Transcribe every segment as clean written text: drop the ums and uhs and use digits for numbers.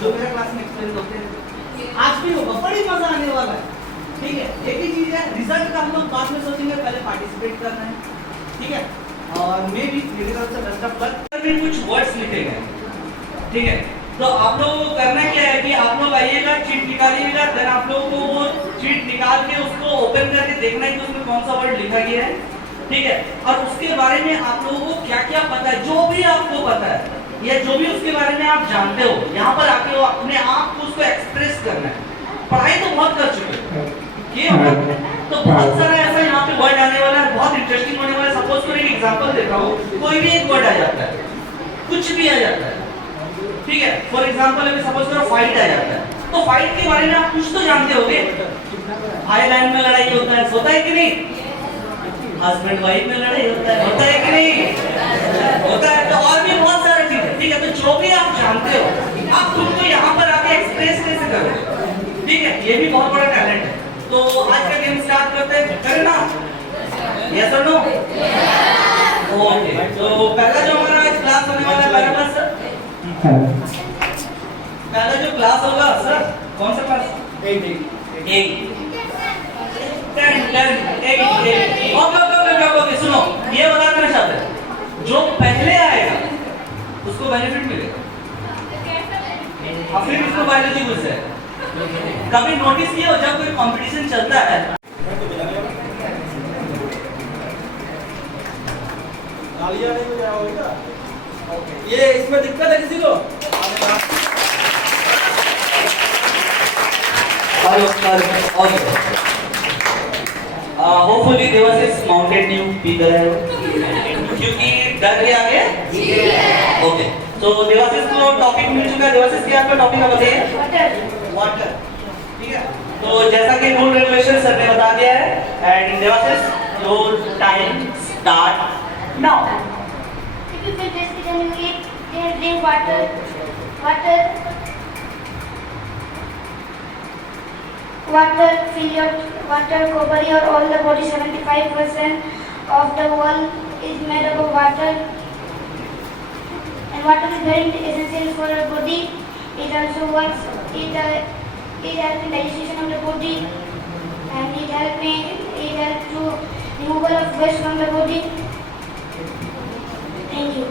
जो मेरा क्लास में एक्सपीरियंस होते हैं आज भी होगा, बड़ी मजा आने वाला है। ठीक है, एक ही चीज है, रिजल्ट का हम लोग बाद में सोचेंगे, पहले पार्टिसिपेट करना है। ठीक है, और मे भी मेरी तरफ से बेस्ट ऑफ लक। में कुछ वर्ड्स लिखे गए, ठीक है, तो आप लोगों को करना क्या है कि आप लोग आइएगा, चीट निकालिएगा, देन आप लोगों को वो चीट निकाल के उसको ओपन करके देखना है कि उसमें कौन सा वर्ड लिखा गया है। ठीक है, और उसके बारे में आप लोगों को क्या क्या पता है, जो भी आपको पता है या जो भी उसके बारे में आप जानते हो, यहाँ पर आके वो अपने आप को उसको एक्सप्रेस करना है। पढ़ाई तो बहुत कर चुके हो, तो बहुत सारा ऐसा यहाँ पे वर्ड आने वाला है, बहुत इंटरेस्टिंग होने वाला है। सपोज करो एक एग्जांपल देता हूँ, कोई भी एक वर्ड आ जाता है, कुछ भी आ जाता है, ठीक है, फॉर एग्जांपल अभी सपोज करो फाइट आ जाता है, तो फाइट के बारे में आप कुछ तो जानते होगे। भाई बहन में लड़ाई होता है कि नहीं? हस्बैंड वाइफ में लड़ाई होता है कि नहीं? होता है। तो और भी बहुत सारी चीजें, ठीक है, तो जो भी आप जानते हो आप खुद को यहाँ पर आके एक्सप्रेस कैसे करोगे, ठीक है, ये भी बहुत बड़ा टैलेंट है। तो आज का गेम स्टार्ट करते हैं, करें ना? यस और नो? ओके, तो पहला जो हमारा आज क्लास होने वाला है, पहला क्लास सर, पहला जो क्लास होगा सर, कौन सा क्लास? 8 ओके, सुनो, ये बता देना चाहते हैं, जो पहले आएगा उसको बेनिफिट मिलेगा, और फिर उसको बायोलॉजी घुस जाएगा। कभी नोटिस किया हो जब कोई कंपटीशन चलता है, ये इसमें दिक्कत है किसी को? होपफुली देवाशीष माउंटेन ड्यू पी गए हो, क्योंकि डर भी आ गया। ओके, तो देवाशीष को टॉपिक मिल चुका है। देवाशीष क्या आपका टॉपिक है बताइए? वाटर। ठीक है, तो जैसा कि रूल रेगुलेशन सर ने बता दिया है, and Devashish your time start now. If you feel thirsty, then you eat, then drink water. Water, fill your water, cover your all the body. 75% of the world is made up of water, and water is very essential for our body. It also works. It helps in digestion of the body, and it helps to removal of waste from the body. Thank you.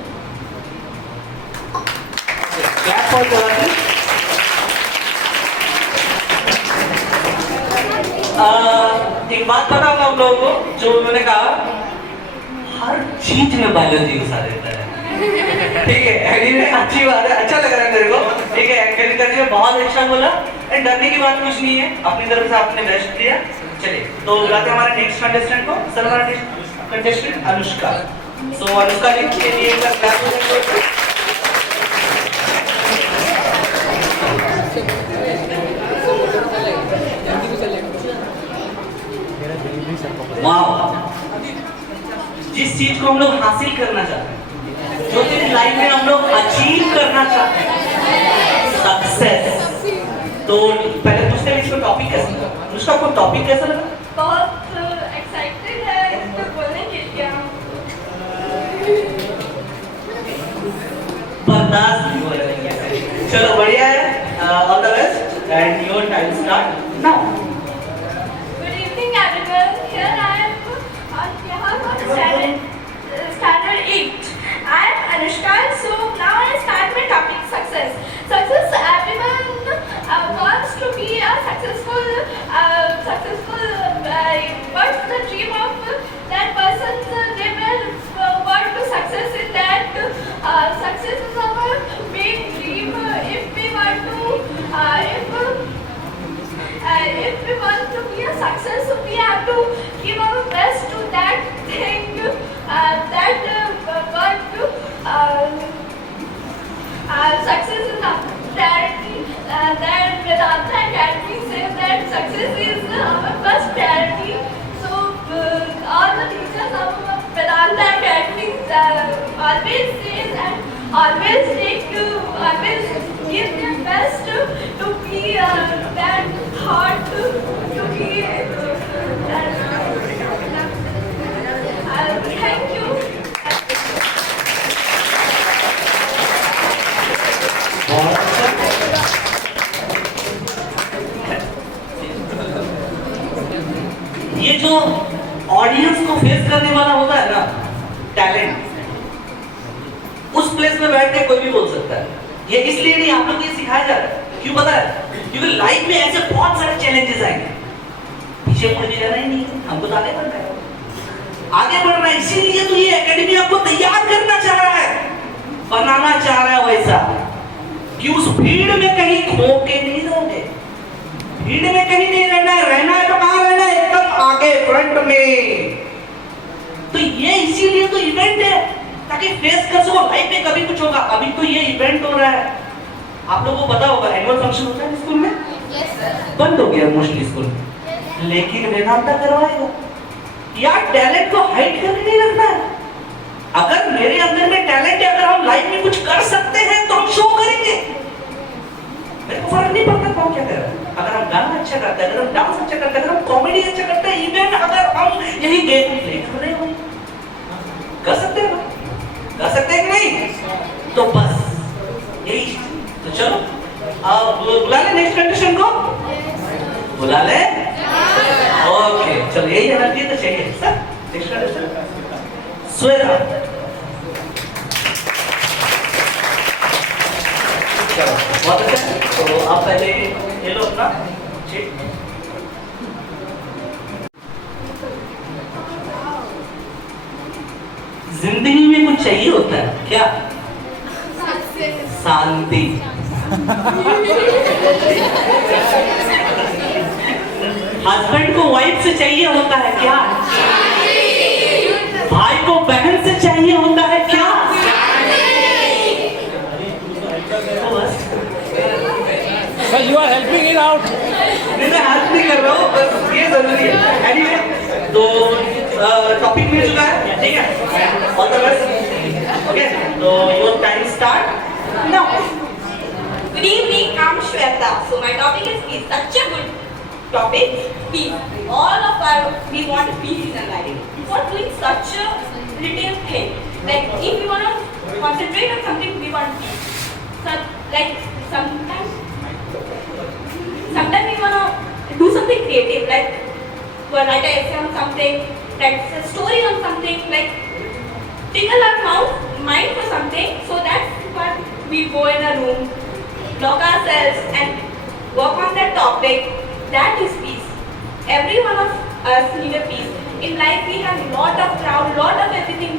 Clap for Devasis. एक बात पता होगा हम लोगों को, जो उन्होंने कहा हर चीज में बायोलॉजी घुसा देता है। ठीक है, anyway, अच्छी बात है, अच्छा लग रहा है मेरे को। ठीक है, एंकरिंग करने में बहुत अच्छा बोला, एंड डरने की बात कुछ नहीं है, अपनी तरफ से आपने बेस्ट दिया। चलिए, तो बुलाते हैं हमारे नेक्स्ट कंटेस्टेंट को। सर, हमारा नेक्स्ट कंटेस्टेंट अनुष्का। सो अनुष्का जी के लिए एक बार क्लैप हो जाए। वाह, जिस चीज को हम लोग हासिल करना चाहते हैं, जो चीज लाइफ में हम लोग अचीव करना चाहते हैं, सक्सेस। तो पहले पूछते हैं इसको टॉपिक कैसा लगा? अनुष्का को टॉपिक कैसा लगा? बहुत एक्साइटेड है इस पे बोलने के लिए। बर्दाश्त नहीं हो रहा है। चलो बढ़िया है, all the best, and your time start now. Good evening everyone. Here I am on behalf of standard 8. I am Anushka. So now I start my topic success. Success. Everyone wants to be a successful. What's the dream of that person? They will want to success in that. Success is our main dream. If we want to, if we want to be a success, we have to give our best to that thing, success is a priority. That Vedanta Academy says that success is our first priority. So all the teachers of Vedanta Academy always says and always give their best to be that thought to be thank you. बहुत अच्छा। करने वाला होता है ना, टैलेंट, उस प्लेस में बैठ के कोई भी बोल सकता है। ये इसलिए नहीं आप लोग को ये सिखाया जा रहा है, क्यों पता है? क्योंकि लाइफ में ऐसे बहुत सारे चैलेंजेस आएंगे, पीछे मुड़ के जाना ही नहीं है, हमको तो आगे बढ़ना है, आगे बढ़ना है। इसीलिए तो ये एकेडमी आपको तैयार करना चाह रहा है, बनाना चाह रहा है वैसा कि उस भीड़ में कहीं खो के नहीं रहोगे। भीड़ में कहीं नहीं रहना है, रहना है तो कहां रहना है? एकदम आगे, फ्रंट में। तो ये इसीलिए तो इवेंट है, ताकि फेस कर सको लाइफ में कभी कुछ होगा। अभी तो ये इवेंट हो रहा है, आप लोगों को पता होगा एनुअल फंक्शन होता है स्कूल में, बंद हो गया मोस्टली स्कूल में, लेकिन वेदांता करवाएगा। यार टैलेंट को हाइड करके नहीं रखना है। अगर मेरे अंदर में टैलेंट है, अगर हम लाइफ में कुछ कर सकते हैं तो हम शो करेंगे, मेरे को फर्क नहीं पड़ता कौन क्या कर रहा है। अगर हम गाना अच्छा करते हैं, अगर हम डांस अच्छा करते हैं, अगर हम कॉमेडी अच्छा करते हैं, इवेंट अगर हम यही गेम प्ले कर रहे हो, कर सकते हैं, कर सकते हैं कि नहीं? तो बस यही। तो चलो अब बुला ले नेक्स्ट कंडीशन को, बुला ले। ओके चलो, यही एनर्जी तो चाहिए सर। नेक्स्ट कंडीशन श्वेता, चलो बहुत अच्छा। तो आप पहले ये लो अपना चीट। जिंदगी में कुछ चाहिए होता है क्या? शांति। हस्बैंड को वाइफ से चाहिए होता है क्या? भाई को बहन से चाहिए होता है क्या? तो बस Sir, you are helping it out. मैं हेल्प नहीं कर रहा हूँ, बस ये जरूरी है। एनीवे तो टॉपिक मिल चुका है, ठीक है? All the best. ओके, तो your time start now. Good evening, I'm Shweta. So my topic is peace. Such a good topic, peace. All of we want peace in our life. For doing such a little thing, like if we want to concentrate on something, we want peace. So like sometimes we want to do something creative, like write an essay on something, write a story on something, like tickle our mind for something. So that's what we go in a room, lock ourselves and work on that topic. That is peace. Every one of us need a peace. In life we have lot of crowd, lot of everything.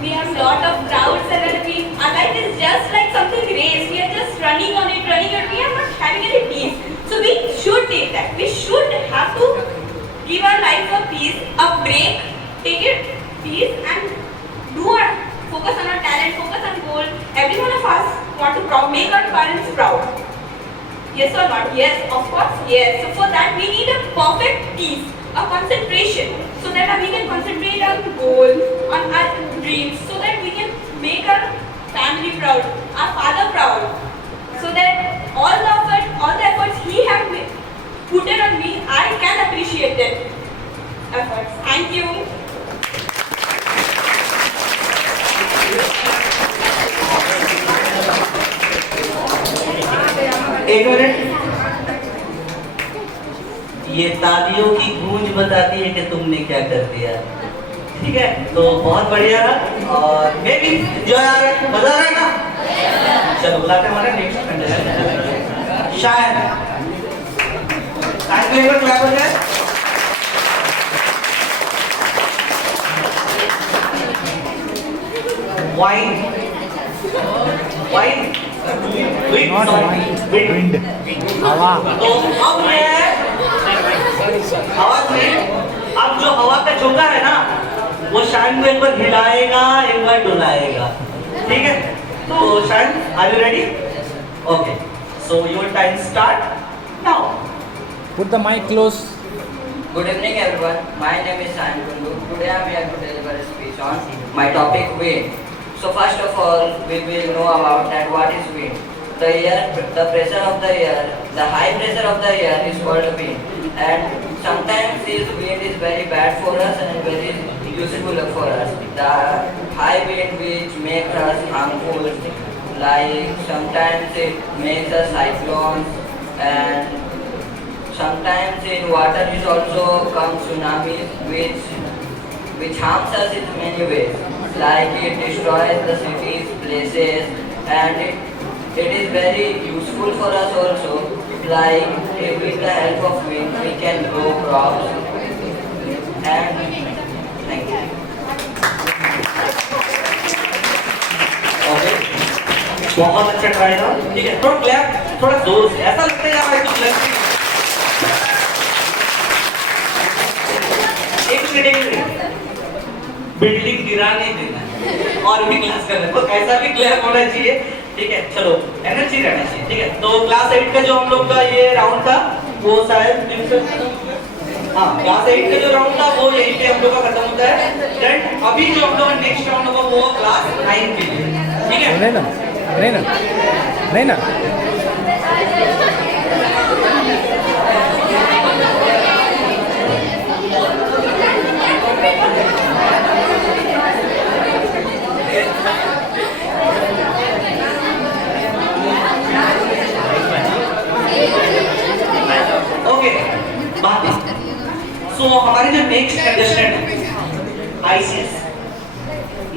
We have lot of crowds and our life is just like something race. We are just running on it. We are not having any peace. So we should take that. We should have to give our life a peace, a break, take it peace and focus on our talent, focus on goal. Every one of us want to make our parents proud. Yes or not? Yes, of course, yes. So for that we need a perfect peace, a concentration, so that we can concentrate on goal, on our dreams, so that we can make our family proud, our father proud, so that all the efforts he have put it on me, I can appreciate that efforts. Thank you. एक मिनट, ये तालियों की गूंज बताती है कि तुमने क्या कर दिया। ठीक है, तो बहुत बढ़िया रहा और मैं भी एंजॉय आ रहा है, मजा आ रहा है ना? चलो बुलाते हैं हमारे नेक्स्ट कंटेस्टेंट शायद। आज में एक बार क्लैप हो जाए। Wine Not wine, wind. हवा. तो अब ये है हवा में, अब जो हवा का झोंका है ना, वो शायद को एक बार हिलाएगा, एक बार डुलाएगा। ठीक है, तो शायद are you ready? Okay, so your time start now. Put the mic close. Good evening everyone, my name is Sayan Kundu. Today I am here to deliver a speech on my topic wind. So first of all, we will know about that what is wind. The pressure of the air, the high pressure of the air is called wind. And sometimes this wind is very bad for us and very useful for us. The high wind which makes us harmful, like sometimes it makes us cyclones and sometimes in water is also come tsunamis which harms us in many ways. Like it destroys the cities, places, and it is very useful for us also. Like with the help of wind we can grow crops. And thank you. Okay, बहुत अच्छा ट्राई था। ठीक है, थोड़ा क्लैप, थोड़ा जोर से, ऐसा लगता है यार भाई कुछ लग एक मिनट बिल्डिंग गिरा नहीं देना और भी क्लास करना है, तो ऐसा भी क्लैप होना चाहिए। ठीक है, चलो एनर्जी रहना चाहिए। ठीक है, तो क्लास 8 का जो हम लोग का ये राउंड था वो शायद हाँ, क्लास 8 का जो राउंड था वो यहीं पे हम लोग का खत्म होता है। देन अभी जो हम लोग नेक्स्ट राउंड होगा वो क्लास 9 के लिए। ठीक है, नहीं ना, नहीं ना, नहीं ना। ओके, बात सो हमारे जो नेक्स्ट कंटेस्टेंट है ICS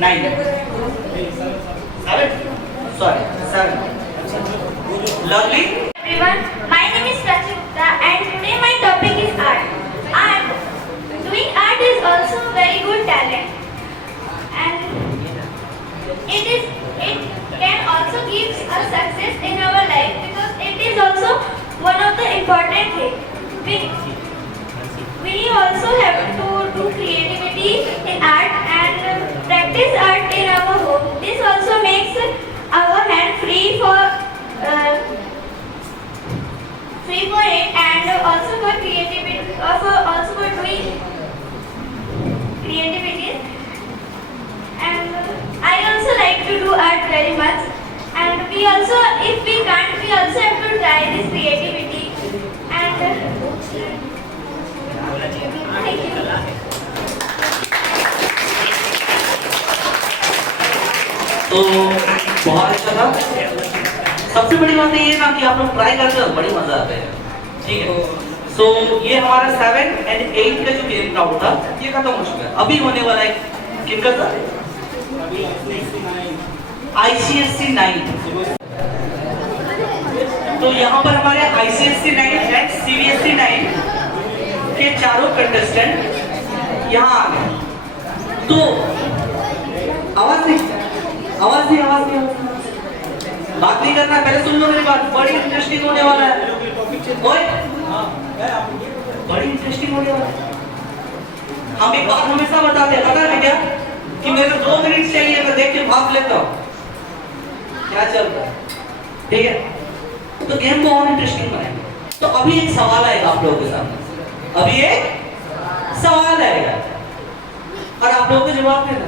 9 7 lovely Everyone, my name is Prachi Gupta and today my topic is art. Art. Doing art is also a very good talent. And it can also give us success in our life because it is also one of the important things. We also have to do creativity in art and practice art in our home. This also makes our hand free for it and also for creativity, also for doing creativity. And I also like to do art very much. And we also, if we can't, we also have to try this creativity. And thank you. तो बहुत अच्छा था। सबसे बड़ी बात ये है ना कि आप लोग ट्राई करते हो, बड़ी मजा आता है। ठीक है, सो ये हमारा 7 and 8 का जो गेम राउंड था ये खत्म हो चुका है। अभी होने वाला है किनका था? ICSC 9। तो यहाँ पर हमारे ICSC 9 and CBSE 9 के चारों कंटेस्टेंट यहाँ आ गए। तो आवाज नहीं, बात नहीं करना, पहले सुन लो मेरी बात। बड़ी इंटरेस्टिंग होने वाला है। ओए, बड़ी इंटरेस्टिंग होने वाला है। हम एक बात हमेशा बताते हैं, पता है क्या, कि मेरे को 2 मिनट चाहिए, मैं देख के भाग लेता हूँ क्या चल रहा है। ठीक है, तो गेम को और इंटरेस्टिंग बनाएंगे। तो अभी एक सवाल आएगा आप लोगों के सामने, अभी एक सवाल आएगा और आप लोगों को जवाब देना।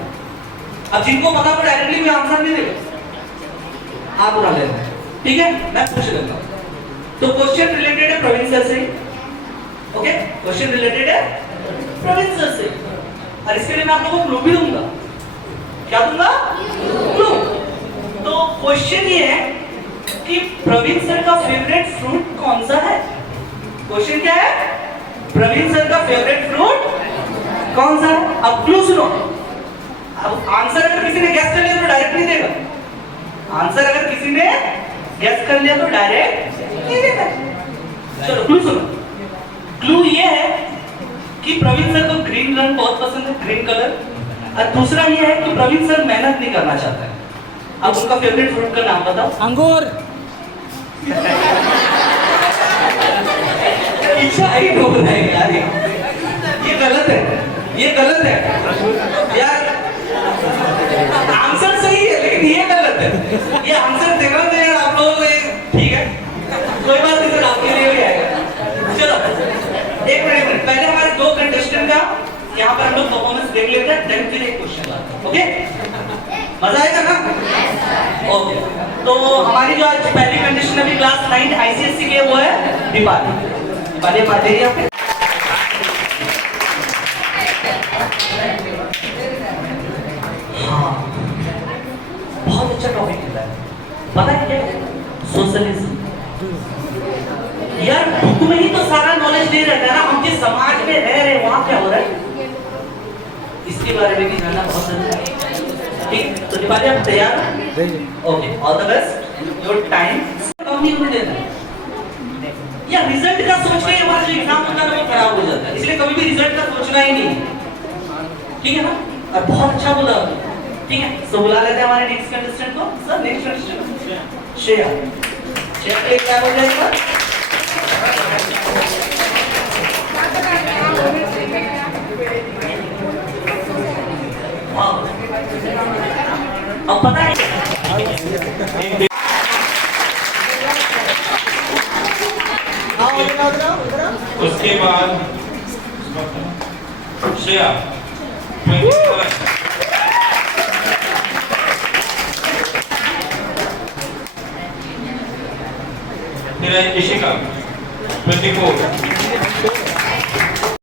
अब जिनको पता वो डायरेक्टली मैं आंसर नहीं देगा, हाथ उठा लेना। ठीक है, मैं पूछ लेता हूँ। तो क्वेश्चन रिलेटेड है प्रोविंसेस से। ओके, क्वेश्चन रिलेटेड है प्रोविंसेस से और इसके लिए मैं आप लोगों को क्लू भी दूंगा। क्या दूंगा? क्लू। तो क्वेश्चन ये है कि प्रवीण सर का फेवरेट फ्रूट कौन सा है? क्वेश्चन क्या है? प्रवीण सर का फेवरेट फ्रूट कौन सा है? अब क्लू सुनो। अब आंसर अगर किसी ने गेस कर लिया तो डायरेक्ट नहीं देगा। आंसर अगर किसी ने गेस कर लिया तो डायरेक्ट नहीं देगा। चलो क्लू सुनो। क्लू ये है कि प्रवीण सर को ग्रीन रंग बहुत पसंद है, ग्रीन कलर। और दूसरा ये है कि प्रवीण सर मेहनत नहीं करना चाहता है। अब उनका फेवरेट फ्रूट का नाम बताओ। अंगूर। इच्छा ही बोल रहा है यार, ये गलत है, ये गलत है यार। आंसर सही है लेकिन ये गलत है। ये आंसर देना तो यार आप लोगों को, ठीक है कोई बात नहीं सर, आपके लिए भी आएगा। चलो एक मिनट, पहले हमारे 2 कंटेस्टेंट का यहाँ पर हम लोग परफॉर्मेंस देख लेते हैं, देन फिर एक क्वेश्चन लाते हैं। ओके, मजा आएगा ना? ओके, तो हमारी जो आज पहली कंडीशन अभी क्लास 9 ICSE की वो है दीपाली। दीपाली बात है यहाँ पे। हाँ, बहुत अच्छा टॉपिक मिला है। पता है क्या? सोशलिज्म। यार बुक में ही तो सारा नॉलेज वहां क्या हो रहा है इसके बारे में भी जानना बहुत जरूरी है। ठीक, तो दीपाली आप तैयार हैं? Okay, all the best. Your time कम नहीं होने देना है। या रिजल्ट का सोच के हमारा जो एग्जाम होता है वो खराब हो जाता है, इसलिए कभी भी रिजल्ट का सोचना ही नहीं, ठीक है ना? और बहुत अच्छा बोला आपने, ठीक है। तो बुला लेते हैं हमारे नेक्स्ट कंटेस्टेंट को। Sir next contestant Shreya. श्रेया के क्या बोल रहे हैं? अब पता है उसके बाद श्रेया फिर है इशिका 24